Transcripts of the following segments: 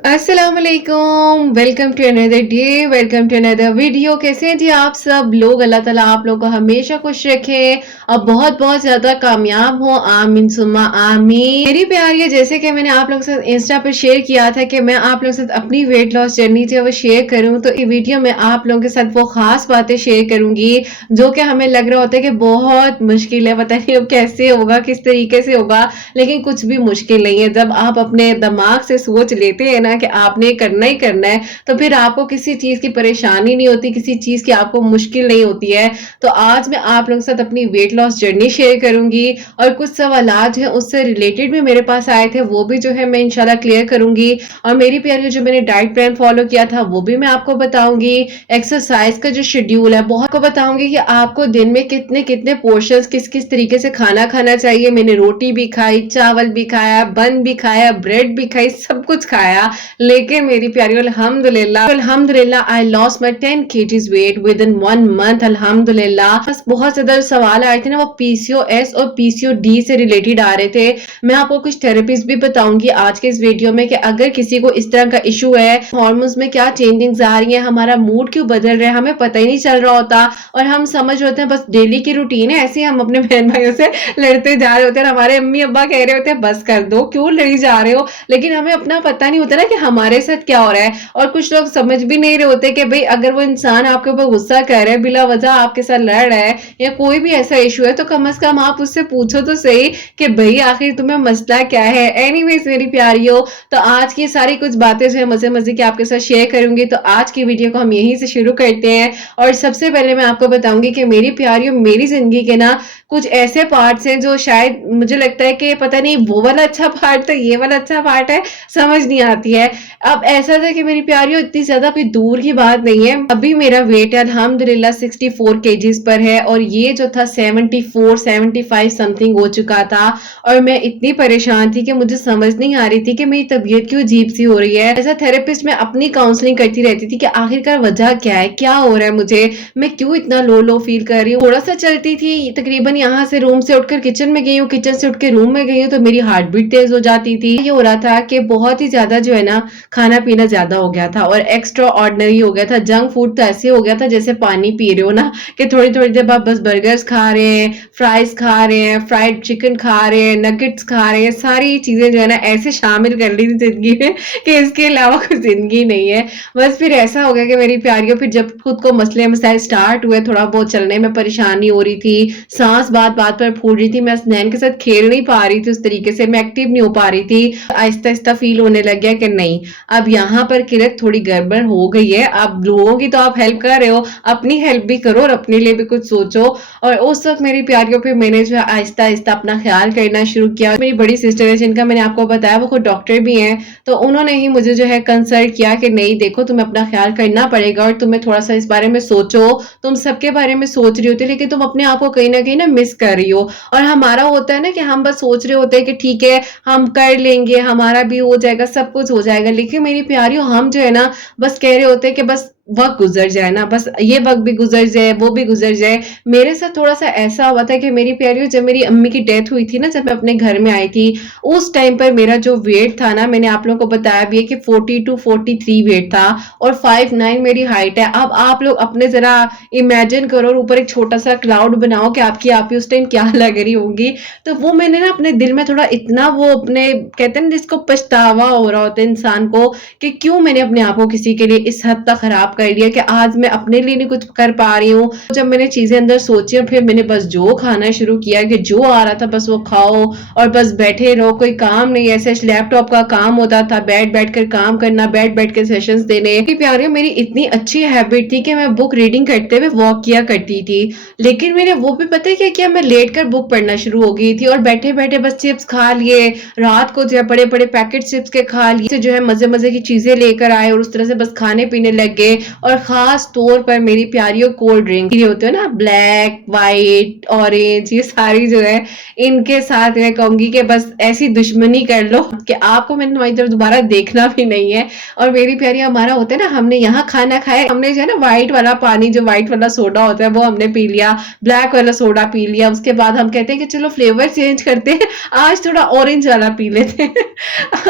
अस्सलामुअलैकुम, welcome to another day, welcome to another video. कैसे हैं जी आप सब लोग? अल्लाह ताला आप लोगों को हमेशा खुश रखे और बहुत बहुत ज्यादा कामयाब हो, आमीन सुम्मा आमीन। मेरी प्यारी है, जैसे कि मैंने आप लोगों के साथ इंस्टा पर शेयर किया था कि मैं आप लोगों के साथ अपनी वेट लॉस जर्नी जो है वो शेयर करूं, तो इस वीडियो में आप लोगों के साथ वो खास बातें शेयर करूंगी जो कि हमें लग रहा होता है कि बहुत मुश्किल है, पता नहीं अब कैसे होगा, किस तरीके से होगा, लेकिन कुछ भी मुश्किल नहीं है। जब आप अपने दिमाग से सोच लेते हैं ना कि आपने करना ही करना है, तो फिर आपको किसी चीज की परेशानी नहीं होती, किसी चीज की आपको मुश्किल नहीं होती है। तो आज मैं आप लोगों के साथ अपनी वेट लॉस जर्नी शेयर करूंगी और कुछ सवालात हैं उससे रिलेटेड भी मेरे पास आए थे, वो भी जो है मैं इंशाल्लाह क्लियर करूंगी। और मेरी प्यारी जो मैंने डाइट प्लान फॉलो किया था वो भी मैं आपको बताऊंगी। एक्सरसाइज का जो शेड्यूल है बहुत को बताऊंगी कि आपको दिन में कितने कितने पोर्शंस किस किस तरीके से खाना खाना चाहिए। मैंने रोटी भी खाई, चावल भी खाया, बन भी खाया, ब्रेड भी खाई, सब कुछ खाया, लेकिन मेरी प्यारी अल्हम्दुलिल्लाह अल्हम्दुलिल्लाह I lost my 10 kgs weight within 1 month अल्हम्दुलिल्लाह। बस बहुत ज्यादा सवाल आ रहे थे ना, वो पीसीओएस और पीसीओडी से रिलेटेड आ रहे थे। मैं आपको कुछ थेरेपीज भी बताऊंगी आज के इस वीडियो में कि अगर किसी को इस तरह का इशू है, हार्मोन्स में क्या चेंजिंग्स आ रही है, हमारा मूड क्यों बदल रहा है, हमें पता ही नहीं चल रहा होता और हम समझ होते हैं बस डेली की रूटीन है, ऐसे ही हम अपने बहन भाइयों से लड़ते जा रहे होते हैं। हमारे अम्मी अब्बा कह रहे होते हैं बस कर दो, क्यों लड़ी जा रहे हो, लेकिन हमें अपना पता नहीं होता ना कि हमारे साथ क्या हो रहा है। और कुछ लोग समझ भी नहीं रहे होते कि भाई अगर वो इंसान आपके ऊपर गुस्सा कर रहा है, बिला वजह आपके साथ लड़ रहा है या कोई भी ऐसा इशू है, तो कम से कम आप उससे पूछो तो सही कि भाई आखिर तुम्हें मसला क्या है। एनीवेज मेरी प्यारियों, तो आज की सारी कुछ बातें जो है मजे मजे की आपके साथ शेयर करूंगी। तो आज की वीडियो को हम यहीं से शुरू करते हैं और सबसे पहले मैं आपको बताऊंगी कि मेरी प्यारियों, मेरी जिंदगी के ना कुछ ऐसे पार्ट्स हैं जो शायद मुझे लगता है कि पता नहीं वो वाला अच्छा पार्ट तो ये वाला अच्छा पार्ट है, समझ नहीं आती है। अब ऐसा था कि मेरी प्यारियों इतनी ज्यादा कोई दूर की बात नहीं है, अभी मेरा वेट है अल्हम्दुलिल्लाह 64 kgs पर है और ये जो था 74-75 समथिंग हो चुका था। और मैं इतनी परेशान थी कि मुझे समझ नहीं आ रही थी कि मेरी तबीयत क्यों अजीब सी हो रही है। एज अ थेरेपिस्ट मैं अपनी काउंसलिंग करती रहती थी कि आखिरकार वजह क्या है, क्या हो रहा है मुझे, मैं क्यों इतना लो लो फील कर रही हूँ। थोड़ा सा चलती थी, तकरीबन यहाँ से रूम से उठकर किचन में गई हूँ, किचन से उठ के रूम में गई हूँ तो मेरी हार्ट बीट तेज हो जाती थी। ये हो रहा था कि बहुत ही ज्यादा जो है ना खाना पीना ज्यादा हो गया था और एक्स्ट्रा ऑर्डिनरी हो गया था। जंक फूड तो ऐसे हो गया था जैसे पानी पी रहे हो ना, कि थोड़ी थोड़ी देर बाद बस बर्गर्स खा रहे हैं, फ्राइज खा रहे हैं, फ्राइड चिकन खा रहे हैं, नगेट्स खा रहे हैं, सारी चीजें जो है ना ऐसे शामिल कर ली थी जिंदगी में कि इसके अलावा कुछ जिंदगी नहीं है। बस फिर ऐसा हो गया कि मेरी प्यारियों, फिर जब खुद को मसले मसाइल स्टार्ट हुए, थोड़ा बहुत चलने में परेशानी हो रही थी, सांस बात बात पर फूल रही थी, मैं नैन के साथ खेल नहीं पा रही थी उस तरीके से, मैं एक्टिव नहीं हो पा रही थी। आहिस्ता आहिस्ता फील होने लग गया कि नहीं, अब यहाँ पर किरत थोड़ी गड़बड़ हो गई है। अब लोगों की तो आप हेल्प कर रहे हो, अपनी हेल्प भी करो और अपने लिए भी कुछ सोचो। और उस वक्त मेरी प्यारियों पे मैंने जो है आहिस्ता आहिस्ता अपना ख्याल करना शुरू किया। मेरी बड़ी सिस्टर है जिनका मैंने आपको बताया वो खुद डॉक्टर भी हैं, तो उन्होंने ही मुझे जो है कंसल्ट किया कि नहीं देखो, तुम्हें अपना ख्याल करना पड़ेगा और तुम्हें थोड़ा सा इस बारे में सोचो। तुम सबके बारे में सोच रही होती लेकिन तुम अपने आप को कहीं ना मिस कर रही हो। और हमारा होता है ना कि हम बस सोच रहे होते हैं कि ठीक है हम कर लेंगे, हमारा भी हो जाएगा, सब कुछ हो जाएगा, लेकिन मेरी प्यारियों हम जो है ना बस कह रहे होते हैं कि बस वक्त गुजर जाए ना, बस ये वक्त भी गुजर जाए, वो भी गुजर जाए। मेरे साथ थोड़ा सा ऐसा हुआ था कि मेरी प्यारियों, जब मेरी अम्मी की डेथ हुई थी ना, जब मैं अपने घर में आई थी, उस टाइम पर मेरा जो वेट था ना, मैंने आप लोगों को बताया भी है कि 42-43 वेट था और 5'9" मेरी हाइट है। अब आप लोग अपने जरा इमेजिन करो और ऊपर एक छोटा सा क्लाउड बनाओ कि आपकी आप ही उस टाइम क्या लग रही होंगी। तो वो मैंने ना अपने दिल में थोड़ा इतना वो अपने कहते हैं ना जिसको पछतावा हो रहा होता है इंसान को कि क्यों मैंने अपने आप को किसी के लिए इस हद तक खराब कर लिया कि आज मैं अपने लिए नहीं कुछ कर पा रही हूँ। जब मैंने चीजें अंदर सोची और फिर मैंने बस जो खाना शुरू किया कि जो आ रहा था बस वो खाओ और बस बैठे रहो, कोई काम नहीं, ऐसे लैपटॉप का काम होता था, बैठ कर काम करना, बैठ कर सेशंस देने। प्यारे मेरी इतनी अच्छी हैबिट थी कि मैं बुक रीडिंग करते हुए वॉक किया करती थी, लेकिन मैंने वो भी पता है क्या किया, मैं लेट कर बुक पढ़ना शुरू हो गई थी और बैठे बैठे बस चिप्स खा लिए, रात को जो है बड़े बड़े पैकेट चिप्स के खा लिए, जो है मजे मजे की चीजें लेकर आए और उस तरह से बस खाने पीने लग गए। और ख़ास तौर पर मेरी प्यारियों कोल्ड ड्रिंक ये होते हैं ना ब्लैक, व्हाइट, ऑरेंज ये सारी जो है इनके साथ मैं कहूँगी कि बस ऐसी दुश्मनी कर लो कि आपको मैंने तुम्हारी तरफ दोबारा देखना भी नहीं है। और मेरी प्यारी हमारा होता है ना हमने यहाँ खाना खाया हमने जो है ना व्हाइट वाला पानी जो व्हाइट वाला सोडा होता है वो हमने पी लिया, ब्लैक वाला सोडा पी लिया, उसके बाद हम कहते हैं कि चलो फ्लेवर चेंज करते हैं आज थोड़ा ऑरेंज वाला पी लेते हैं।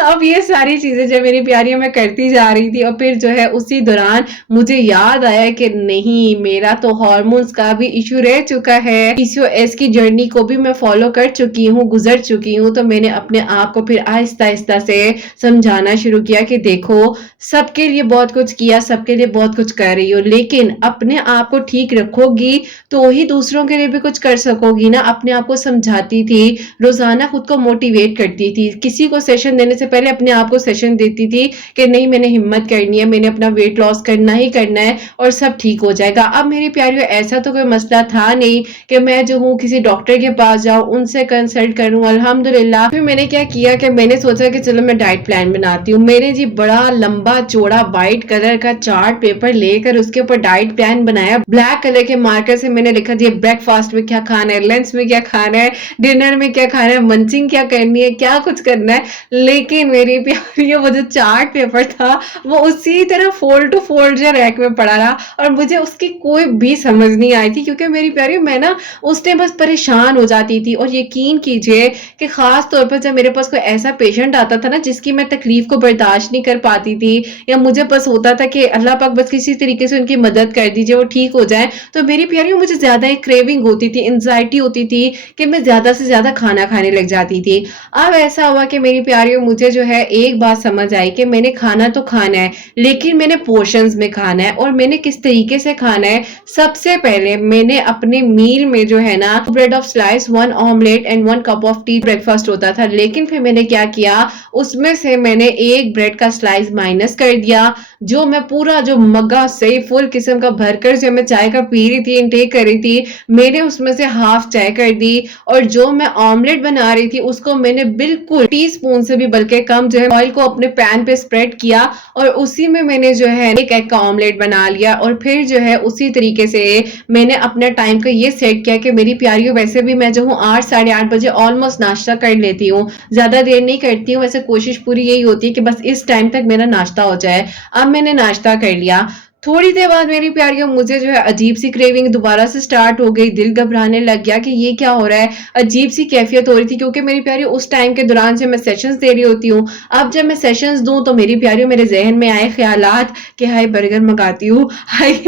अब ये सारी चीजें जो मेरी प्यारी मैं करती जा रही थी और फिर जो है उसी दौरान मुझे याद आया कि नहीं मेरा तो हार्मोन्स का भी इशू रह चुका है, पीसीओएस की जर्नी को भी मैं फॉलो कर चुकी हूँ, गुजर चुकी हूँ। तो मैंने अपने आप को फिर आहिस्ता आहिस्ता से समझाना शुरू किया कि देखो सबके लिए बहुत कुछ किया, सबके लिए बहुत कुछ कर रही हो, लेकिन अपने आप को ठीक रखोगी तो ही दूसरों के लिए भी कुछ कर सकोगी ना। अपने आप को समझाती थी, रोजाना खुद को मोटिवेट करती थी, किसी को सेशन देने से पहले अपने आप को सेशन देती थी कि नहीं मैंने हिम्मत करनी है, मैंने अपना वेट लॉस करना ही करना है और सब ठीक हो जाएगा। अब मेरी प्यारियों ऐसा तो कोई मसला था नहीं कि मैं जो हूँ किसी डॉक्टर के पास जाऊँ, उनसे कंसल्ट करूँ। अल्हम्दुलिल्लाह फिर मैंने क्या किया कि मैंने सोचा कि चलो मैं डाइट प्लान बनाती हूँ। मैंने जी बड़ा लंबा चौड़ा व्हाइट कलर का चार्ट पेपर लेकर उसके ऊपर डाइट प्लान बनाया। ब्लैक कलर के मार्कर से मैंने लिखा दिया ब्रेकफास्ट में क्या खाना है, लंच में क्या खाना है, डिनर में क्या खाना है, मंचिंग क्या करनी है, क्या कुछ करना है। लेकिन मेरी प्यारी वो जो चार्ट पेपर था वो उसी तरह फोल्ड टू फोल्ड जो रैक में पड़ा रहा और मुझे उसकी कोई भी समझ नहीं आई थी, क्योंकि मेरी प्यारी मैं ना उस टाइम बस परेशान हो जाती थी। और यकीन कीजिए कि खास तौर पर जब मेरे पास कोई ऐसा पेशेंट आता था ना जिसकी मैं तकलीफ को बर्दाश्त नहीं कर पाती थी या मुझे बस होता था कि अल्लाह पाक बस किसी तरीके से उनकी मदद कर दीजिए वो ठीक हो जाए, तो मेरी प्यारी मुझे ज्यादा एक क्रेविंग होती थी, एंजाइटी होती थी कि मैं ज्यादा से ज्यादा खाना खाने लग जाती थी। अब ऐसा हुआ कि मेरी प्यारियों मुझे जो है एक बात समझ आई कि मैंने खाना तो खाना है लेकिन मैंने पोर्शंस में खाना है और मैंने किस तरीके से खाना है। सबसे पहले मैंने अपने मील में जो है ना bread of slice, 1 omelette and 1 cup of tea breakfast होता था, लेकिन फिर मैंने क्या किया उसमें से मैंने एक ब्रेड का स्लाइस माइनस कर दिया। जो मैं पूरा जो मग्गा से फुल किस्म का भरकर जो मैं चाय का पी रही थी, इनटेक कर रही थी, मैंने उसमें से हाफ चाय कर दी। और जो मैं ऑमलेट बना रही थी उसको मैंने बिल्कुल टीस्पून से भी बल्कि कम जो है ऑयल को अपने पैन पे स्प्रेड किया और उसी में मैंने जो है एक एग का ऑमलेट बना लिया। और फिर जो है उसी तरीके से मैंने अपना टाइम का ये सेट किया कि मेरी प्यारियों वैसे भी मैं जो हूँ 8 साढ़े 8 बजे ऑलमोस्ट नाश्ता कर लेती हूँ, ज्यादा देर नहीं करती हूँ, वैसे कोशिश पूरी यही होती है कि बस इस टाइम तक मेरा नाश्ता हो जाए। अब मैंने नाश्ता कर लिया, थोड़ी देर बाद मेरी प्यारियों मुझे जो है अजीब सी क्रेविंग दोबारा से स्टार्ट हो गई, दिल घबराने लग गया कि ये क्या हो रहा है, अजीब सी कैफियत हो रही थी क्योंकि मेरी प्यारियों उस टाइम के दौरान जब मैं सेशंस दे रही होती हूँ, अब जब मैं सेशंस दूं तो मेरी प्यारियों मेरे जहन में आए ख्यालात कि हाय बर्गर मंगाती हूँ, हाय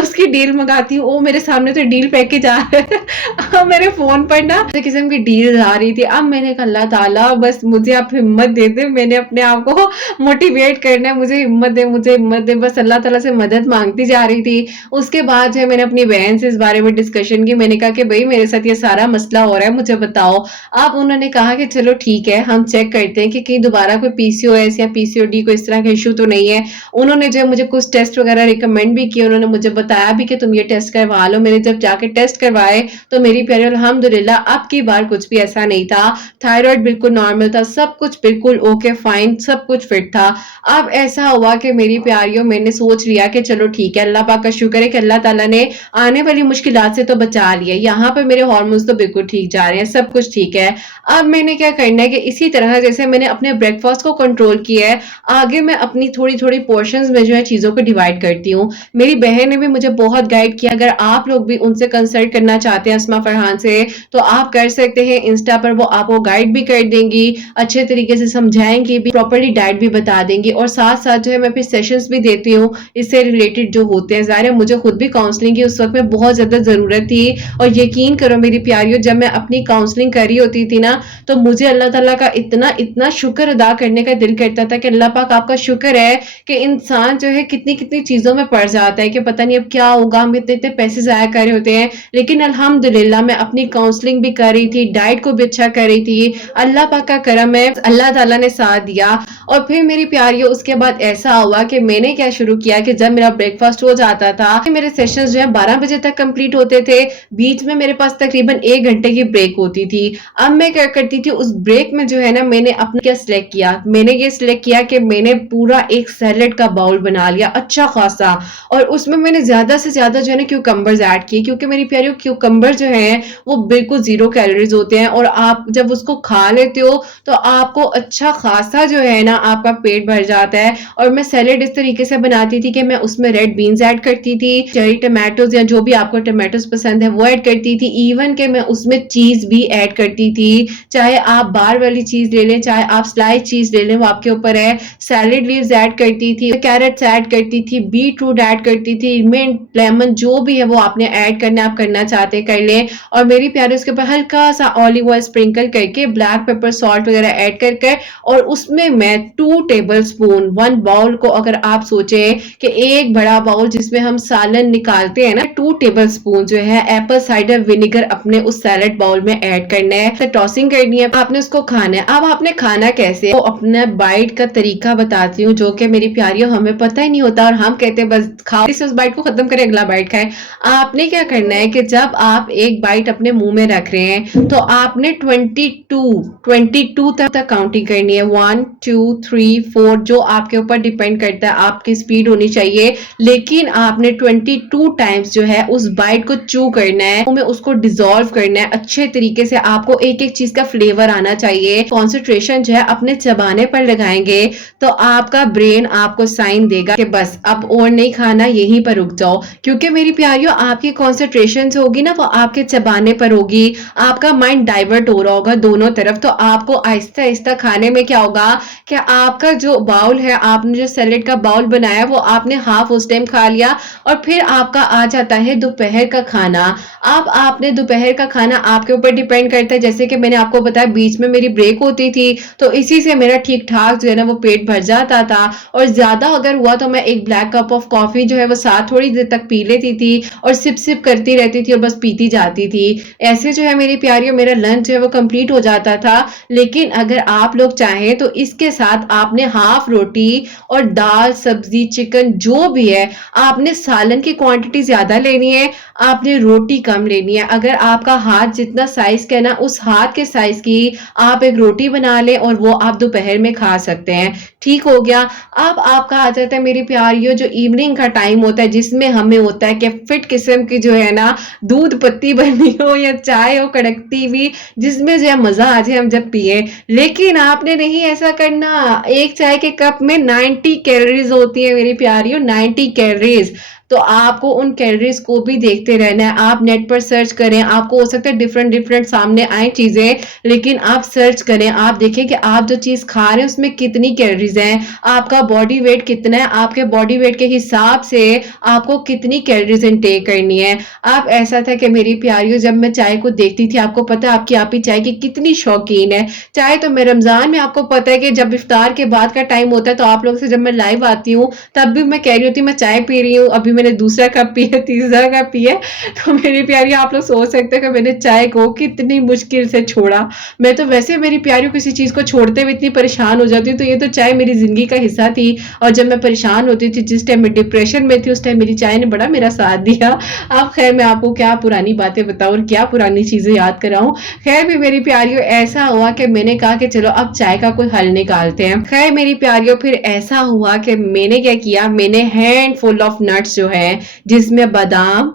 उसकी डील मंगाती हूँ, वो मेरे सामने तो डील पैकेज आ रहा है मेरे फोन पर ना किस्म की डील आ रही थी। अब मैंने कहा अल्लाह ताला बस मुझे आप हिम्मत दे दे, मैंने अपने आप को मोटिवेट करना है, मुझे हिम्मत दे, मुझे हिम्मत दे, बस अल्लाह ताला से मदद मांगती जा रही थी। उसके बाद जो है मैंने अपनी बहन से इस बारे में डिस्कशन की, मैंने कहा कि भाई मेरे साथ ये सारा मसला हो रहा है, मुझे बताओ। अब उन्होंने कहा कि चलो ठीक है हम चेक करते हैं कि कहीं दोबारा कोई पीसीओएस या पीसीओडी को इस तरह का इशू तो नहीं है। उन्होंने जो है मुझे कुछ टेस्ट वगैरह रिकमेंड भी किए, उन्होंने मुझे बताया भी कि तुम ये टेस्ट करवा लो। मैंने जब जाके टेस्ट करवाए तो मेरी प्यारी अल्हम्दुलिल्लाह अब की बार कुछ भी ऐसा नहीं था, थायराइड बिल्कुल नॉर्मल था, सब कुछ बिल्कुल ओके फाइन, सब कुछ फिट था। अब ऐसा हुआ कि मेरी प्यारियों मैंने सोच लिया कि चलो ठीक है, अल्लाह पाक का शुक्र है कि अल्लाह ताला ने आने वाली मुश्किलात से तो बचा लिया, यहाँ पर मेरे हार्मोन्स तो बिल्कुल ठीक जा रहे हैं, सब कुछ ठीक है। अब मैंने क्या करना है कि इसी तरह जैसे मैंने अपने ब्रेकफास्ट को कंट्रोल किया है, आगे मैं अपनी थोड़ी थोड़ी पोर्शंस में जो है चीजों को डिवाइड करती हूँ। मेरी बहन ने भी मुझे बहुत गाइड किया, अगर आप लोग भी उनसे कंसल्ट करना चाहते हैं अस्मा फरहान से तो आप कर सकते हैं, इंस्टा पर वो आपको गाइड भी कर देंगी, अच्छे तरीके से समझाएंगी भी, प्रॉपर्ली डाइट भी बता देंगी और साथ साथ जो है मैं फिर सेशंस भी देती हूँ इससे रिलेटेड जो होते हैं। ज़ाहिर है मुझे खुद भी काउंसलिंग की उस वक्त में बहुत ज्यादा जरूरत थी और यकीन करो मेरी प्यारियों जब मैं अपनी काउंसलिंग कर रही होती थी ना तो मुझे अल्लाह ताला का इतना इतना शुक्र अदा करने का दिल करता था कि अल्लाह पाक आपका शुक्र है कि इंसान जो है कितनी कितनी चीजों में पड़ जाता है कि पता नहीं अब क्या होगा, हम इतने इतने पैसे जाया कर रहे होते हैं, लेकिन अल्हम्दुलिल्लाह मैं अपनी काउंसलिंग भी कर रही थी, डाइट को भी अच्छा कर रही थी, अल्लाह पाक का करम है, अल्लाह ताला ने साथ दिया। और फिर मेरी प्यारियों उसके बाद ऐसा हुआ कि मैंने क्या शुरू किया कि जब मेरा ब्रेकफास्ट हो जाता था। मेरे सेशंस जो है 12 बजे तक कंप्लीट होते थे। बीच में मेरे पास तकरीबन 1 घंटे की ब्रेक होती थी। अब मैं क्या करती थी, उस ब्रेक में जो है ना, मैंने अपने क्या सिलेक्ट किया, मैंने ये सिलेक्ट किया कि मैंने पूरा एक सैलेड का बाउल बना लिया अच्छा खासा, और उसमें मैंने ज्यादा से ज्यादा जो है ना क्यूकम्बर्स ऐड किए, क्योंकि मेरी प्यारी क्यूकम्बर जो है वो बिल्कुल 0 कैलोरीज होते हैं, और आप जब उसको खा लेते हो तो आपको अच्छा खासा जो है ना आपका पेट भर जाता है। और मैं सैलेड इस तरीके से बनाती थी कि मैं उसमें रेड बीन्स ऐड करती थी, चेरी टमाटोज या जो भी आपको टमाटोज पसंद है वो ऐड करती थी, इवन के मैं उसमें चीज भी ऐड करती थी। चाहे आप बार वाली चीज ले लें, चाहे आप स्लाइस चीज ले लें, वो आपके ऊपर है। सैलेड लीव्स ऐड करती थी, कैरेट्स ऐड करती थी, बीट रूट ऐड करती थी, मिंट, लेमन, जो भी है वो आपने ऐड करना, आप करना चाहते कर लें। और मेरी प्यारे उसके ऊपर हल्का सा ऑलिव ऑयल स्प्रिंकल करके, ब्लैक पेपर, सॉल्ट वगैरह ऐड करके, और उसमें मैं 2 टेबल स्पून, 1 बाउल को अगर आप सोचे कि एक बड़ा बाउल जिसमें हम सालन निकालते हैं ना, 2 टेबल स्पून जो है एप्पल साइडर विनेगर अपने उस सैलेड बाउल में ऐड करना है, फिर टॉसिंग करनी है, आपने उसको खाना है। अब आपने खाना कैसे, तो अपना बाइट का तरीका बताती हूँ, जो कि मेरी प्यारियों हमें पता ही नहीं होता, और हम कहते हैं बस खाओ, इस उस बाइट को खत्म करें अगला बाइट खाए। आपने क्या करना है कि जब आप एक बाइट अपने मुंह में रख रहे हैं तो आपने 22 तक काउंटिंग करनी है। 1 2 3 4, जो आपके ऊपर डिपेंड करता है, आपकी स्पीड होनी चाहिए, लेकिन आपने 22 टाइम्स जो है उस बाइट को चू करना है, मुंह में उसको डिसॉल्व करना है अच्छे तरीके से। आपको एक एक चीज का फ्लेवर आना चाहिए। कॉन्सेंट्रेशन जो है अपने चबाने पर लगाएंगे तो आपका ब्रेन आपको साइन देगा कि बस अब और नहीं खाना, यहीं पर रुक जाओ। क्योंकि मेरी प्यारियों, आपकी कॉन्सेंट्रेशन होगी ना वो आपके चबाने पर होगी, आपका माइंड डाइवर्ट हो रहा होगा दोनों तरफ, तो आपको आहिस्ता आहिस्ता खाने में क्या होगा कि आपका जो बाउल है, आपने जो सैलेड का बाउल बनाया वो आपने हाफ उस टाइम खा लिया, और फिर आपका आ जाता है दोपहर का खाना। अब आपने दोपहर का खाना आपके ऊपर डिपेंड करता है, जैसे कि मैंने आपको बताया बीच में मेरी ब्रेक होती थी, तो इसी से मेरा ठीक ठाक जो है ना वो पेट भर जाता था। और ज्यादा अगर हुआ तो मैं एक ब्लैक कप ऑफ कॉफी जो है वो साथ थोड़ी देर तक पी लेती थी, और सिप सिप करती रहती थी और बस पीती जाती थी। ऐसे जो है मेरी प्यारियों मेरा लंच जो है वो कंप्लीट हो जाता था। लेकिन अगर आप लोग चाहें तो इसके साथ आपने हाफ रोटी और दाल, सब्जी, चिकन जो भी है, आपने सालन की क्वांटिटी ज्यादा लेनी है, आपने रोटी कम लेनी है। अगर आपका हाथ जितना साइज का है ना, उस हाथ के साइज की आप एक रोटी बना लें और वो आप दोपहर में खा सकते हैं। ठीक हो गया। अब आपका आ जाता है मेरी प्यारियों जो इवनिंग का टाइम होता है, जिसमें हमें होता है कि फिट किस्म की जो है ना दूध पत्ती बनी हो या चाय हो कड़कती हुई, जिसमें जो है मजा आ जाए हम जब पिए। लेकिन आपने नहीं ऐसा करना। एक चाय के कप में 90 कैलोरीज होती है मेरी प्यारियों, 90 कैलोरीज। तो आपको उन कैलोरीज को भी देखते रहना है। आप नेट पर सर्च करें, आपको हो सकता है डिफरेंट डिफरेंट सामने आए चीजें, लेकिन आप सर्च करें, आप देखें कि आप जो चीज खा रहे हैं उसमें कितनी कैलोरीज हैं, आपका बॉडी वेट कितना है, आपके बॉडी वेट के हिसाब से आपको कितनी कैलोरीज इनटेक करनी है। आप ऐसा था कि मेरी प्यारियों जब मैं चाय को देखती थी, आपको पता है आपकी आप ही चाय की कितनी शौकीन है। चाय तो मैं रमजान में, आपको पता है कि जब इफ्तार के बाद का टाइम होता है तो आप लोग से जब मैं लाइव आती हूँ तब भी मैं कह रही होती मैं चाय पी रही हूँ, अभी मैंने दूसरा कप पिया, तीसरा कप पिया। तो मेरी प्यारी आप लोग सोच सकते हैं कि मैंने चाय को कितनी मुश्किल से छोड़ा। मैं तो वैसे मेरी प्यारी किसी चीज को छोड़ते हुए इतनी परेशान हो जाती हूँ, तो ये तो चाय मेरी जिंदगी का हिस्सा थी। और जब मैं परेशान होती थी, जिस टाइम मैं डिप्रेशन में थी, उस टाइम मेरी चाय ने बड़ा मेरा साथ दिया। अब खैर मैं आपको क्या पुरानी बातें बताऊं और क्या पुरानी चीजें याद कराऊं। खैर भी मेरी प्यारियों ऐसा हुआ कि मैंने कहा कि चलो अब चाय का कोई हल निकालते हैं। खैर मेरी प्यारियों फिर ऐसा हुआ कि मैंने क्या किया, मैंने हैंड फुल ऑफ नट्स जो है, जिसमें बादाम,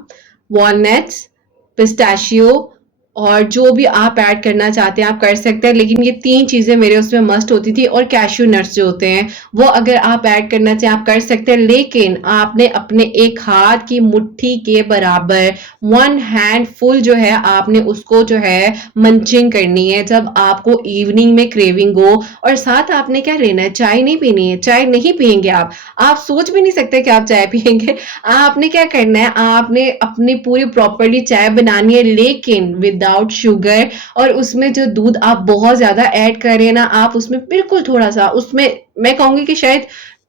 वॉलनट्स, पिस्ताशियो और जो भी आप ऐड करना चाहते हैं आप कर सकते हैं, लेकिन ये 3 चीजें मेरे उसमें मस्ट होती थी। और कैश्यू नट्स जो होते हैं वो अगर आप ऐड करना चाहें आप कर सकते हैं, लेकिन आपने अपने एक हाथ की मुट्ठी के बराबर 1 हैंड फुल जो है आपने उसको जो है मंचिंग करनी है जब आपको इवनिंग में क्रेविंग हो। और साथ आपने क्या लेना है, चाय नहीं पीनी है, चाय नहीं पियेंगे आप सोच भी नहीं सकते कि आप चाय पियेंगे। आपने क्या करना है, आपने अपनी पूरी प्रॉपर्ली चाय बनानी है, लेकिन विदाउट शुगर। और उसमें जो दूध आप बहुत ज्यादा ऐड करें ना, आप उसमें बिल्कुल थोड़ा सा, उसमें मैं कहूंगी कि शायद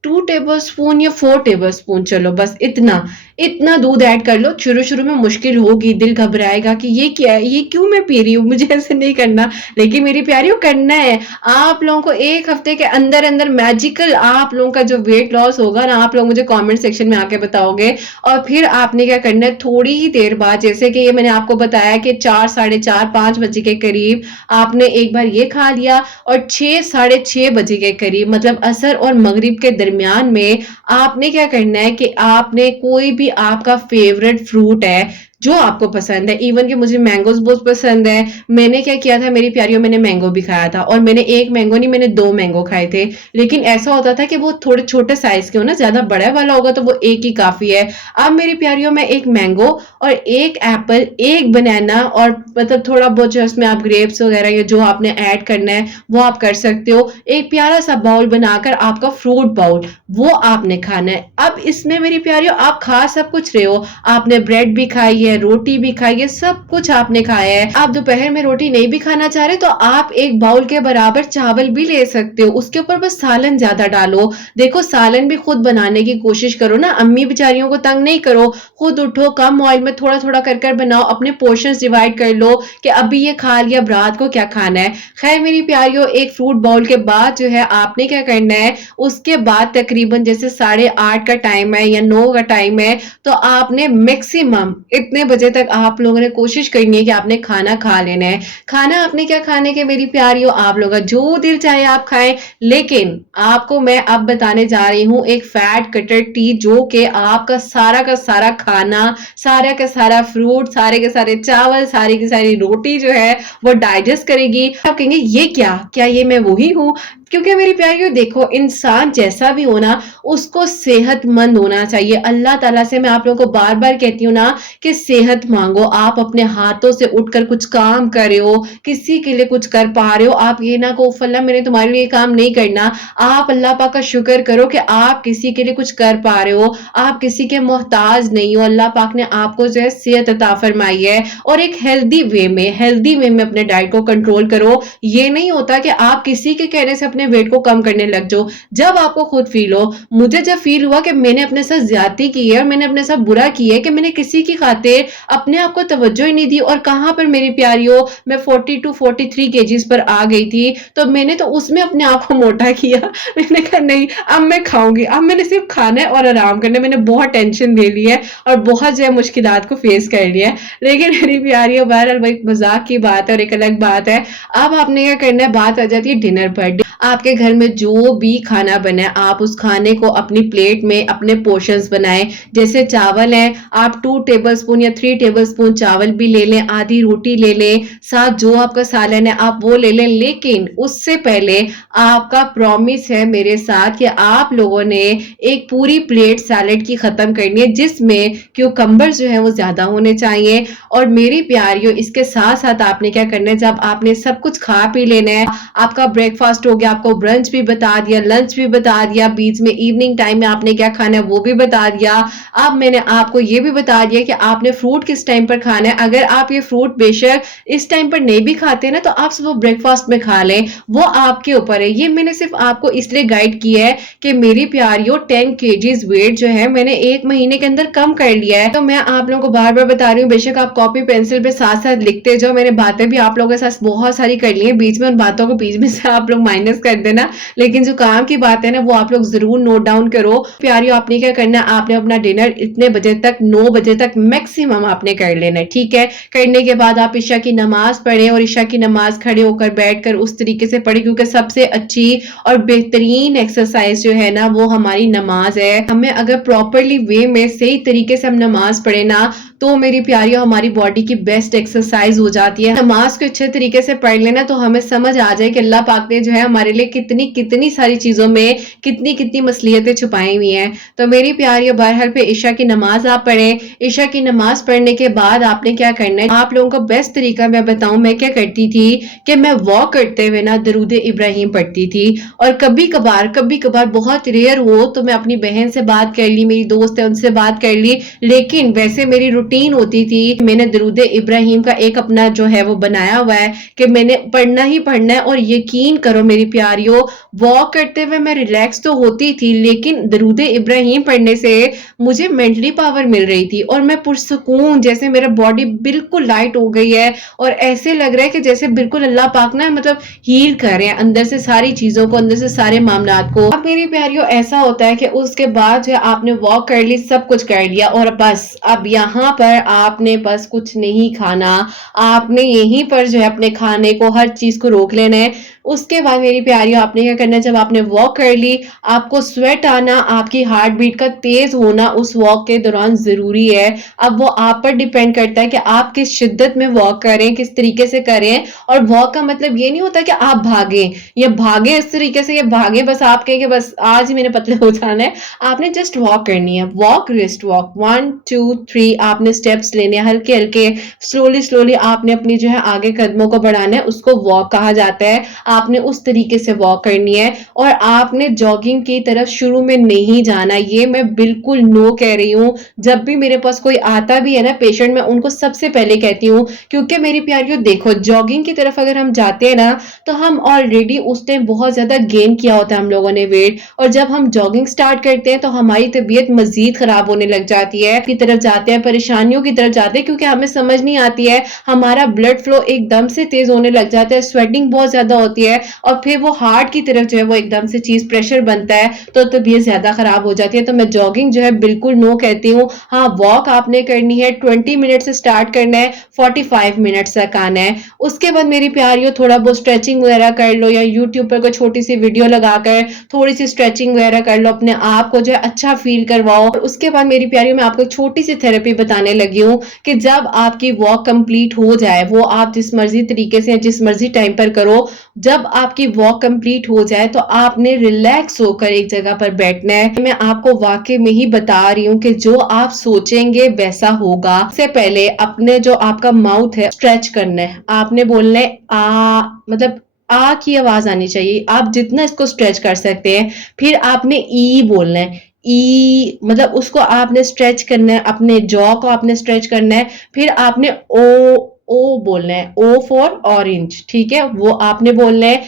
2 टेबलस्पून या 4 टेबलस्पून, चलो बस इतना इतना दूध ऐड कर लो। शुरू शुरू में मुश्किल होगी, दिल घबराएगा कि ये क्या है, ये क्यों मैं पी रही हूँ, मुझे ऐसे नहीं करना, लेकिन मेरी प्यारियों करना है। आप लोगों को 1 हफ्ते के अंदर अंदर मैजिकल आप लोगों का जो वेट लॉस होगा ना, आप लोग मुझे कमेंट सेक्शन में आके बताओगे। और फिर आपने क्या करना है, थोड़ी ही देर बाद, जैसे कि ये मैंने आपको बताया कि 4, साढ़े 4, 5 बजे के करीब आपने एक बार ये खा लिया, और 6, साढ़े 6 बजे के करीब, मतलब असर और मगरिब के दरमियान में आपने क्या करना है कि आपने कोई भी आपका फेवरेट फ्रूट है जो आपको पसंद है, इवन कि मुझे मैंगोज बहुत पसंद है। मैंने क्या किया था मेरी प्यारियों, मैंने मैंगो भी खाया था, और मैंने 1 मैंगो नहीं, मैंने 2 मैंगो खाए थे। लेकिन ऐसा होता था कि वो थोड़े छोटे साइज के हो ना, ज्यादा बड़ा वाला होगा तो वो एक ही काफी है। अब मेरी प्यारियों, मैं 1 मैंगो और 1 एप्पल, 1 बनाना, और मतलब थोड़ा बहुत जो उसमें आप ग्रेप्स वगैरह या जो आपने ऐड करना है वो आप कर सकते हो। एक प्यारा सा बाउल बनाकर, आपका फ्रूट बाउल, वो आपने खाना है। अब इसमें मेरी प्यारियों आप खा सब कुछ रहे हो, आपने ब्रेड भी खाई है, रोटी भी खाई है, सब कुछ आपने खाया है। आप दोपहर में रोटी नहीं भी खाना चाह रहे तो आप 1 बाउल के बराबर चावल भी ले सकते हो, उसके ऊपर बस सालन ज्यादा डालो। देखो सालन भी खुद बनाने की कोशिश करो ना, अम्मी बेचारियों को तंग नहीं करो, खुद उठो, कम ऑयल में थोड़ा थोड़ा कर कर बनाओ, अपने पोर्शंस डिवाइड कर लो कि अभी ये खा लिया, रात को क्या खाना है। खैर मेरी प्यारियों, एक फ्रूट बाउल के बाद जो है आपने क्या करना है, उसके बाद तकरीबन जैसे 8:30 का टाइम है या 9 का टाइम है, तो आपने मैक्सिमम इतने बजे तक आप लोगों ने कोशिश करनी है कि आपने खाना खा लेना है। खाना आपने क्या खाने के मेरी प्यारियों, आप लोगों का जो दिल चाहे आप खाएं, लेकिन आपको मैं अब बताने जा रही हूं एक फैट कटर टी, जो कि आपका सारा का सारा खाना, सारा का सारा फ्रूट, सारे के सारे चावल, सारी की सारी रोटी जो है वो डाइजेस्ट करेगी। आप कहेंगे ये क्या क्या ये मैं वही हूं? क्योंकि मेरी प्यारियों देखो, इंसान जैसा भी होना उसको सेहतमंद होना चाहिए। अल्लाह ताला से मैं आप लोगों को बार बार कहती हूँ ना कि सेहत मांगो। आप अपने हाथों से उठकर कुछ काम कर रहे हो, किसी के लिए कुछ कर पा रहे हो, आप ये ना कहो अल्लाह मैंने तुम्हारे लिए काम नहीं करना। आप अल्लाह पाक का शुक्र करो कि आप किसी के लिए कुछ कर पा रहे हो, आप किसी के मोहताज नहीं हो। अल्लाह पाक ने आपको जो है सेहत अता फरमाई है, और एक हेल्दी वे में अपने डाइट को कंट्रोल करो। ये नहीं होता कि आप किसी के कहने से अपने वेट को कम करने लग जाओ। जब आपको खुद फील हो, मुझे जब फील हुआ कि मैंने अपने साथ ज्यादती की है और मैंने अपने साथ बुरा किया है, कि मैंने किसी की खातिर अपने आप को तवज्जो ही नहीं दी, और कहां पर मेरी प्यारियों मैं 42 to 43 केजीज पर आ गई थी, तो मैंने तो उसमें अपने आप को मोटा किया। मैंने कहा नहीं अब मैं खाऊंगी, अब मैंने सिर्फ खाना है और आराम करना है। मैंने बहुत टेंशन ले ली है और बहुत जो है मुश्किलात को फेस कर लिया है। लेकिन मेरी प्यारियों बहरहाल वो एक मजाक की बात है और एक अलग बात है। अब आपने क्या करना है, बात आ जाती है डिनर पर। आपके घर में जो भी खाना बना है, आप उस खाने को अपनी प्लेट में अपने पोर्शंस बनाएं। जैसे चावल है, आप 2 टेबलस्पून या 3 टेबलस्पून चावल भी ले लें, आधी रोटी ले लें, साथ जो आपका सालन है आप वो ले लें। लेकिन उससे पहले आपका प्रॉमिस है मेरे साथ कि आप लोगों ने एक पूरी प्लेट सैलेड की खत्म करनी है, जिसमें क्यूकम्बर जो है वो ज्यादा होने चाहिए। और मेरी प्यारियों इसके साथ साथ आपने क्या करना है, जब आपने सब कुछ खा पी लेना है, आपका ब्रेकफास्ट हो गया, आपको ब्रंच भी बता दिया, लंच भी बता दिया, बीच में इवनिंग टाइम में आपने क्या खाना है वो भी बता दिया। अब मैंने आपको ये भी बता दिया कि आपने फ्रूट किस टाइम पर खाना है। अगर आप ये फ्रूट बेशक इस टाइम पर नहीं भी खाते ना, तो आप सुबह ब्रेकफास्ट में खा लें, वो आपके ऊपर है। ये मैंने सिर्फ आपको इसलिए गाइड किया है कि मेरी प्यारियों 10 केजीज वेट जो है मैंने 1 महीने के अंदर कम कर लिया है। तो मैं आप लोगों को बार बार बता रही हूँ, बेशक आप कॉपी पेंसिल पे साथ साथ लिखते जाओ। मैंने बातें भी आप लोगों के साथ बहुत सारी कर ली है, बीच में उन बातों को बीच में से आप लोग माइनस कर देना, लेकिन जो काम की बात है ना वो आप लोग जरूर नोट डाउन करो। प्यारियों आपने क्या करना है, आपने अपना डिनर इतने बजे तक, 9 बजे तक मैक्सिमम आपने कर लेना है, ठीक है। करने के बाद आप ईशा की नमाज पढ़े, और ईशा की नमाज खड़े होकर बैठकर उस तरीके से पढ़े, क्योंकि सबसे अच्छी और बेहतरीन एक्सरसाइज जो है ना वो हमारी नमाज है। हमें अगर प्रॉपरली वे में सही तरीके से हम नमाज पढ़े ना, तो मेरी प्यारियों हमारी बॉडी की बेस्ट एक्सरसाइज हो जाती है। नमाज को अच्छे तरीके से पढ़ लेना तो हमें समझ आ जाए कि अल्लाह पाक ने जो है हमारे लिए कितनी कितनी सारी चीजों में कितनी कितनी मसलियतें छुपाई हुई हैं। तो मेरी प्यारियों बहरहाल पे ईशा की नमाज आप पढ़ें। ईशा की नमाज पढ़ने के बाद आपने क्या करना है, आप लोगों को बेस्ट तरीका मैं बताऊं, मैं क्या करती थी कि मैं वॉक करते हुए ना दरूद इब्राहिम पढ़ती थी। और कभी कभार बहुत रेयर हो तो मैं अपनी बहन से बात कर ली, मेरी दोस्त है उनसे बात कर ली, लेकिन वैसे मेरी रूटीन होती थी। मैंने दरूद इब्राहिम का एक अपना जो है वो बनाया हुआ है कि मैंने पढ़ना ही पढ़ना है। और यकीन करो मेरी प्यार प्यारियों, वॉक करते हुए मैं रिलैक्स तो होती थी, लेकिन दरूद इब्राहिम पढ़ने से मुझे मेंटली पावर मिल रही थी और मैं पुरसुकून, जैसे मेरा बॉडी बिल्कुल लाइट हो गई है और ऐसे लग रहा है कि जैसे बिल्कुल अल्लाह पाक ना मतलब हील कर रहे हैं अंदर से सारी चीजों को, अंदर से सारे मामलात को। अब मेरी प्यारियों ऐसा होता है कि उसके बाद जो है आपने वॉक कर ली, सब कुछ कर लिया और बस अब यहाँ पर आपने बस कुछ नहीं खाना, आपने यहीं पर जो है अपने खाने को, हर चीज को रोक लेना है। उसके बाद मेरी प्यारियों आपने क्या करना है, जब आपने वॉक कर ली, आपको स्वेट आना, आपकी हार्ट बीट का तेज होना उस वॉक के दौरान जरूरी है। अब वो आप पर डिपेंड करता है कि आप किस शिद्दत में वॉक करें, किस तरीके से करें। और वॉक का मतलब ये नहीं होता कि आप भागें या भागें इस तरीके से, या भागें बस आप कहें कि बस आज ही मैंने पतले हो जाना है। आपने जस्ट वॉक करनी है, वॉक रिस्ट वॉक, 1 2 3 आपने स्टेप्स लेने हैं हल्के हल्के, स्लोली स्लोली आपने अपनी जो है आगे कदमों को बढ़ाना है, उसको वॉक कहा जाता है। आपने उस तरीके से वॉक करनी है और आपने जॉगिंग की तरफ शुरू में नहीं जाना, ये मैं बिल्कुल नो कह रही हूं। जब भी मेरे पास कोई आता भी है ना पेशेंट, मैं उनको सबसे पहले कहती हूँ, क्योंकि मेरी प्यारियों देखो जॉगिंग की तरफ अगर हम जाते हैं ना, तो हम ऑलरेडी उस टाइम बहुत ज्यादा गेन किया होता है हम लोगों ने वेट, और जब हम जॉगिंग स्टार्ट करते हैं तो हमारी तबीयत मजीद खराब होने लग जाती है, की तरफ जाते हैं, परेशानियों की तरफ जाते हैं, क्योंकि हमें समझ नहीं आती है, हमारा ब्लड फ्लो एकदम से तेज होने लग जाता है, स्वेटिंग बहुत ज्यादा होती है और फिर वो हार्ट की तरफ जो है वो एकदम से चीज प्रेशर बनता है, तो तबीयत ज्यादा खराब हो जाती है। तो मैं जॉगिंग जो है बिल्कुल नो कहती हूँ। हाँ, वॉक आपने करनी है, 20 मिनट से स्टार्ट करना है, 45 मिनट तक आना है। उसके बाद मेरी प्यारियों थोड़ा बहुत स्ट्रेचिंग वगैरह कर लो, या यूट्यूब पर कोई छोटी सी वीडियो लगाकर थोड़ी सी स्ट्रेचिंग वगैरह कर लो, अपने आप को जो है अच्छा फील करवाओ। और उसके बाद मेरी प्यारियों मैं आपको छोटी सी थेरेपी बताने लगी हूँ कि जब आपकी वॉक कंप्लीट हो जाए, वो आप जिस मर्जी तरीके से जिस मर्जी टाइम पर करो, जब आपकी वॉक कंप्लीट हो जाए तो आपने रिलैक्स होकर एक जगह पर बैठना है। मैं आपको वाकई में ही बता रही हूँ कि जो आप सोचेंगे वैसा होगा। इससे पहले अपने जो आपका माउथ है स्ट्रेच करना है, आपने बोलना है आ, मतलब आ की आवाज आनी चाहिए, आप जितना इसको स्ट्रेच कर सकते हैं। फिर आपने ई बोलना है, ई मतलब उसको आपने स्ट्रेच करना है, अपने जॉ को आपने स्ट्रेच करना है। फिर आपने ओ बोलना है, ओ फॉर ऑरेंज, ठीक है, वो आपने बोलना है।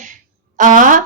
आ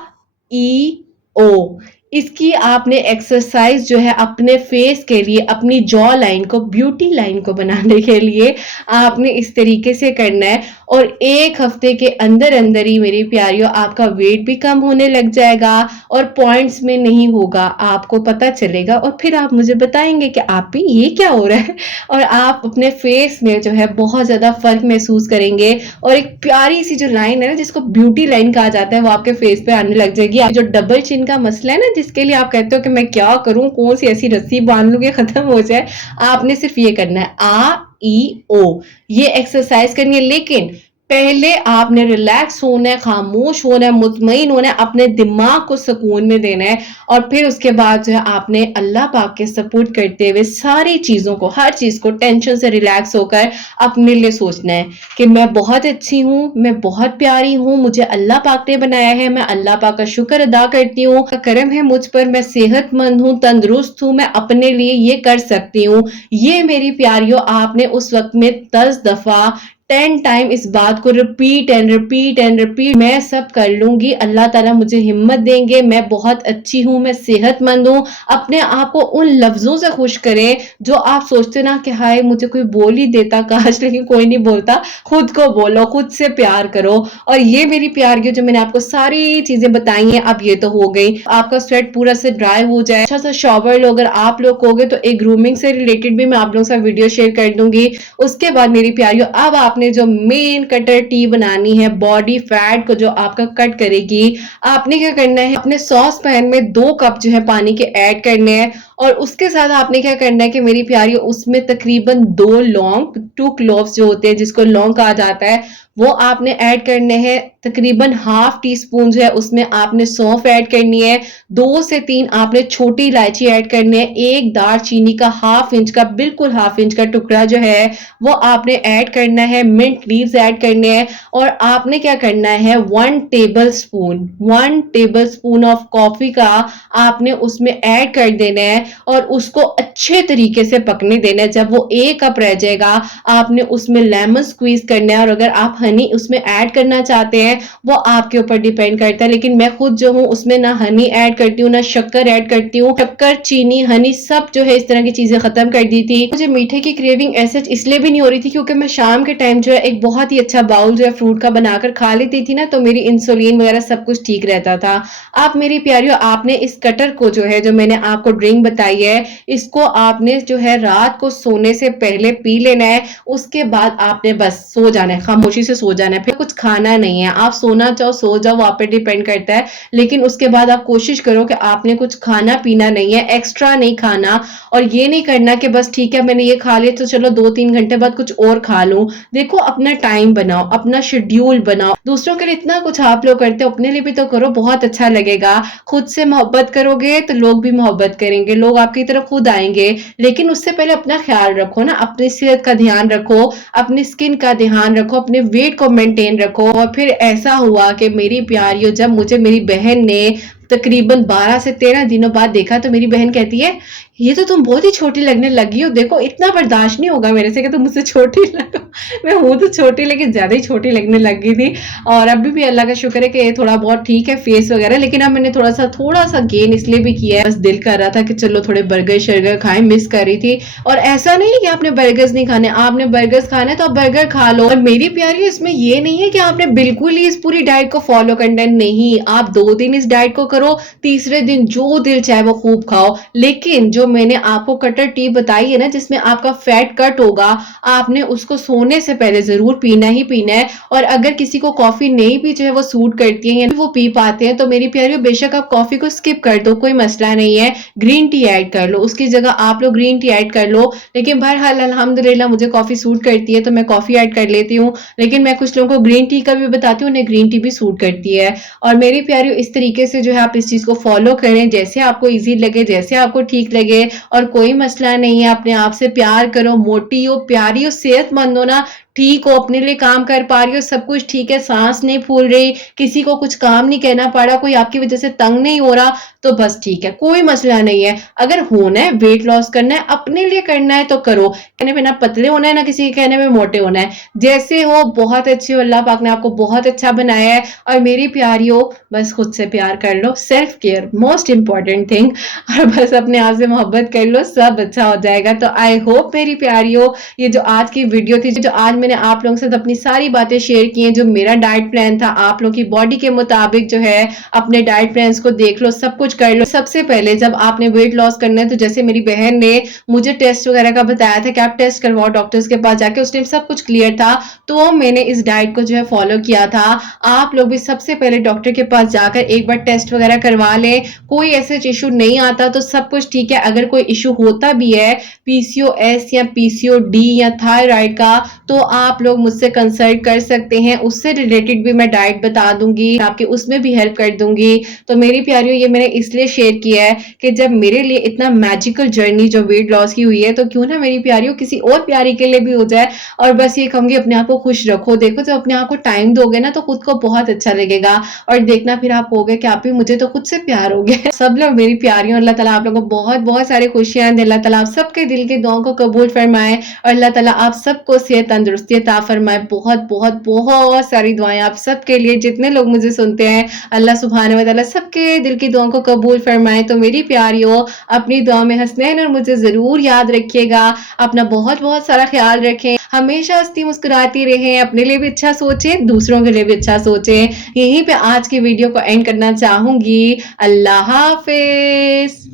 ई ओ, इसकी आपने एक्सरसाइज जो है अपने फेस के लिए, अपनी जॉ लाइन को, ब्यूटी लाइन को बनाने के लिए आपने इस तरीके से करना है। और 1 हफ्ते के अंदर अंदर ही मेरी प्यारियों आपका वेट भी कम होने लग जाएगा और पॉइंट्स में नहीं होगा, आपको पता चलेगा और फिर आप मुझे बताएंगे कि आप भी ये क्या हो रहा है, और आप अपने फेस में जो है बहुत ज्यादा फर्क महसूस करेंगे और एक प्यारी सी जो लाइन है ना, जिसको ब्यूटी लाइन कहा जाता है, वो आपके फेस पे आने लग जाएगी। जो डबल चिन का मसला है ना, जिसके लिए आप कहते हो कि मैं क्या करूं, कौन सी ऐसी रस्सी बांध लूं कि खत्म हो जाए, आपने सिर्फ ये करना है, आ ई ओ, ये एक्सरसाइज करनी है। लेकिन पहले आपने रिलैक्स होना है, खामोश होना है, मुतमईन होना है, अपने दिमाग को सुकून में देना है, और फिर उसके बाद जो है आपने अल्लाह पाक के सपोर्ट करते हुए सारी चीजों को, हर चीज को टेंशन से रिलैक्स होकर अपने लिए सोचना है कि मैं बहुत अच्छी हूँ, मैं बहुत प्यारी हूँ, मुझे अल्लाह पाक ने बनाया है, मैं अल्लाह पाक का शुक्र अदा करती हूँ, करम है मुझ पर, मैं सेहतमंद हूँ, तंदुरुस्त हूँ, मैं अपने लिए ये कर सकती हूँ। ये मेरी प्यारियों आपने उस वक्त में 10 दफा 10 टाइम इस बात को repeat and repeat and repeat, मैं सब कर लूंगी, अल्लाह ताला मुझे हिम्मत देंगे, मैं बहुत अच्छी हूं, मैं सेहतमंद हूं। अपने आप को उन लफ्जों से खुश करें जो आप सोचते ना कि हाय मुझे कोई बोल ही देता काश, लेकिन कोई नहीं बोलता। खुद को बोलो, खुद से प्यार करो। और ये मेरी प्यार की जो मैंने आपको सारी चीजें बताई हैं, अब ये तो हो गई, आपका स्वेट पूरा से ड्राई हो जाए, अच्छा सा शॉवर लो। अगर आप लोग होगे तो एक ग्रूमिंग से रिलेटेड भी मैं आप लोगों से वीडियो शेयर कर दूंगी। उसके बाद मेरी प्यारियों अब आपने जो मेन कटर टी बनानी है, बॉडी फैट को जो आपका कट करेगी, आपने क्या करना है, अपने सॉस पैन में 2 कप जो है पानी के ऐड करने हैं, और उसके साथ आपने क्या करना है कि मेरी प्यारी उसमें तकरीबन 2 लौंग, 2 क्लोव्स जो होते हैं जिसको लौंग कहा जाता है, वो आपने ऐड करने हैं। तकरीबन ½ टीस्पून जो है उसमें आपने सौंफ ऐड करनी है, 2 से 3 आपने छोटी इलायची ऐड करनी है, 1 दालचीनी का ½ इंच का, बिल्कुल ½ इंच का टुकड़ा जो है वो आपने ऐड करना है, मिंट लीव्स ऐड करने हैं, और आपने क्या करना है 1 टेबल स्पून ऑफ कॉफी का आपने उसमें ऐड कर देना है। और उसको अच्छे तरीके से पकने देना है। जब वो 1 कप रह जाएगा, आपने उसमें लेमन स्क्वीज करना है, और अगर आप हनी उसमें ऐड करना चाहते हैं वो आपके ऊपर डिपेंड करता है। लेकिन मैं खुद जो हूँ उसमें ना हनी ऐड करती हूँ ना शक्कर ऐड करती हूँ। शक्कर, चीनी, हनी सब जो है इस तरह की चीजें खत्म कर दी थी। मुझे मीठे की क्रेविंग ऐसे इसलिए भी नहीं हो रही थी क्योंकि मैं शाम के टाइम जो है एक बहुत ही अच्छा बाउल जो है फ्रूट का बनाकर खा लेती थी ना, तो मेरी इंसुलिन वगैरह सब कुछ ठीक रहता था। आप मेरी प्यारियों, आपने इस कटर को जो है, जो मैंने आपको ड्रिंक बताई है, इसको आपने जो है रात को सोने से पहले पी लेना है। उसके बाद आपने बस सो जाना है, खामोशी से सो जाना है, फिर कुछ खाना नहीं है। आप सोना चाहो सो जाओ, आप पे डिपेंड करता है। लेकिन उसके बाद आप कोशिश करो कि आपने कुछ खाना पीना नहीं है, एक्स्ट्रा नहीं खाना। और ये नहीं करना कि बस ठीक है मैंने ये खा लिया तो चलो 2-3 घंटे बाद कुछ और खा लूं। देखो, अपना टाइम बनाओ, अपना शेड्यूल बनाओ। दूसरों के लिए इतना कुछ आप लोग करते हो, अपने लिए भी तो करो, बहुत अच्छा लगेगा। खुद से मोहब्बत करोगे तो लोग भी मोहब्बत करेंगे, लोग आपकी तरफ खुद आएंगे। लेकिन उससे पहले अपना ख्याल रखो ना, अपनी सेहत का ध्यान रखो, अपनी स्किन का ध्यान रखो, अपने वेट को मेंटेन रखो। और फिर ऐसा हुआ कि मेरी प्यारियों, जब मुझे मेरी बहन ने तकरीबन 12 से 13 दिनों बाद देखा तो मेरी बहन कहती है, ये तो तुम बहुत ही छोटी लगने लगी हो, देखो इतना बर्दाश्त नहीं होगा मेरे से कि तुम मुझसे छोटी लगो। मैं हूं तो छोटी लेकिन ज्यादा ही छोटी लगने लगी थी। और अभी भी अल्लाह का शुक्र है कि थोड़ा बहुत ठीक है फेस वगैरह। लेकिन अब मैंने थोड़ा सा गेन इसलिए भी किया है, बस दिल कर रहा था कि चलो थोड़े बर्गर शर्गर खाएं, मिस कर रही थी। और ऐसा नहीं है कि आपने बर्गर्स नहीं खाने, आपने बर्गर्स खाने तो आप बर्गर खा लो। और मेरी प्यारी, इसमें ये नहीं है कि आपने बिल्कुल ही इस पूरी डाइट को फॉलो करना है, नहीं। आप 2 दिन इस डाइट को करो, तीसरे दिन जो दिल चाहे वो खूब खाओ। लेकिन जो मैंने आपको कटर टी बताई है ना, जिसमें आपका फैट कट होगा, आपने उसको सोने से पहले जरूर पीना ही पीना है। और अगर किसी को कॉफी नहीं भी जो है वो सूट करती है या वो पी पाते हैं, तो मेरी प्यारियों बेशक आप कॉफी को स्किप कर दो, कोई मसला नहीं है। ग्रीन टी ऐड कर लो, उसकी जगह आप लोग ग्रीन टी ऐड कर लो। लेकिन बहरहाल अल्हम्दुलिल्लाह मुझे कॉफी सूट करती है तो मैं कॉफी ऐड कर लेती हूँ। लेकिन मैं कुछ लोगों को ग्रीन टी का भी बताती हूँ, उन्हें ग्रीन टी भी सूट करती है। और मेरी प्यारियों, इस तरीके से जो है आप इस चीज को फॉलो करें, जैसे आपको इजी लगे, जैसे आपको ठीक लगे। और कोई मसला नहीं है, अपने आप से प्यार करो, मोटी हो, प्यारी हो, सेहतमंद हो ना, ठीक हो, अपने लिए काम कर पा रही हो, सब कुछ ठीक है, सांस नहीं फूल रही, किसी को कुछ काम नहीं कहना पड़ रहा, कोई आपकी वजह से तंग नहीं हो रहा, तो बस ठीक है, कोई मसला नहीं है। अगर होना है, वेट लॉस करना है, अपने लिए करना है तो करो। कहने पे ना पतले होना है ना किसी के कहने में मोटे होना है, जैसे हो बहुत अच्छे हो, अल्लाह पाक ने आपको बहुत अच्छा बनाया है। और मेरी प्यारी हो, बस खुद से प्यार कर लो, self care most important thing. और बस अपने आप से मोहब्बत कर लो, सब अच्छा हो जाएगा। तो आई होप मेरी प्यारी हो, ये जो आज की वीडियो थी, जो आज मैंने आप लोगों से अपनी सारी बातें शेयर की हैं, जो मेरा डाइट प्लान था, आप लोगों की बॉडी के मुताबिक जो है अपने डाइट प्लान को देख लो, सब कुछ कर लो। सबसे पहले जब आपने वेट लॉस करना है, तो जैसे मेरी बहन ने मुझे टेस्ट वगैरह का बताया था कि आप टेस्ट करवाओ डॉक्टर्स के पास जाके, उस टाइम सब कुछ क्लियर था, तो मैंने इस डाइट को जो है फॉलो किया था। आप लोग भी सबसे पहले डॉक्टर के पास जाकर एक बार टेस्ट वगैरह करवा लें। कोई ऐसे इशू नहीं आता तो सब कुछ ठीक है। अगर कोई इशू होता भी है, पीसीओएस या पीसीओडी या थायराइड का, तो आप लोग मुझसे कंसल्ट कर सकते हैं, उससे रिलेटेड भी मैं डाइट बता दूंगी, आपकी उसमें भी हेल्प कर दूंगी। तो मेरी प्यारियों, ये मैंने इसलिए शेयर किया है कि जब मेरे लिए इतना मैजिकल जर्नी जो वेट लॉस की हुई है, तो क्यों ना मेरी प्यारियों किसी और प्यारी के लिए भी हो जाए। और बस ये कहूंगी, अपने आप को खुश रखो। देखो, जब अपने आप को टाइम दोगे ना, तो खुद को बहुत अच्छा लगेगा। और देखना फिर आप कहोगे कि आप ही, मुझे तो खुद से प्यार हो गया। सब लोग मेरी प्यारियों, अल्लाह ताला आप लोगों को बहुत बहुत सारी खुशियां दे, अल्लाह ताला आप सबके दिल की दुआओं को कबूल फरमाए, और अल्लाह ताला आप सबको सेहत तंदुरुस्ती अता फरमाए। बहुत बहुत बहुत सारी दुआएं आप सबके लिए, जितने लोग मुझे सुनते हैं, अल्लाह सुब्हानहू व तआला सबके दिल की दुआओं को कबूल फरमाए। तो मेरी प्यारियों, अपनी दुआ में हसनैन और मुझे जरूर याद रखिएगा। अपना बहुत बहुत सारा ख्याल रखें, हमेशा हंसती मुस्कुराती रहें, अपने लिए भी अच्छा सोचें, दूसरों के लिए भी अच्छा सोचें। यहीं पे आज की वीडियो को एंड करना चाहूंगी। अल्लाह हाफिज।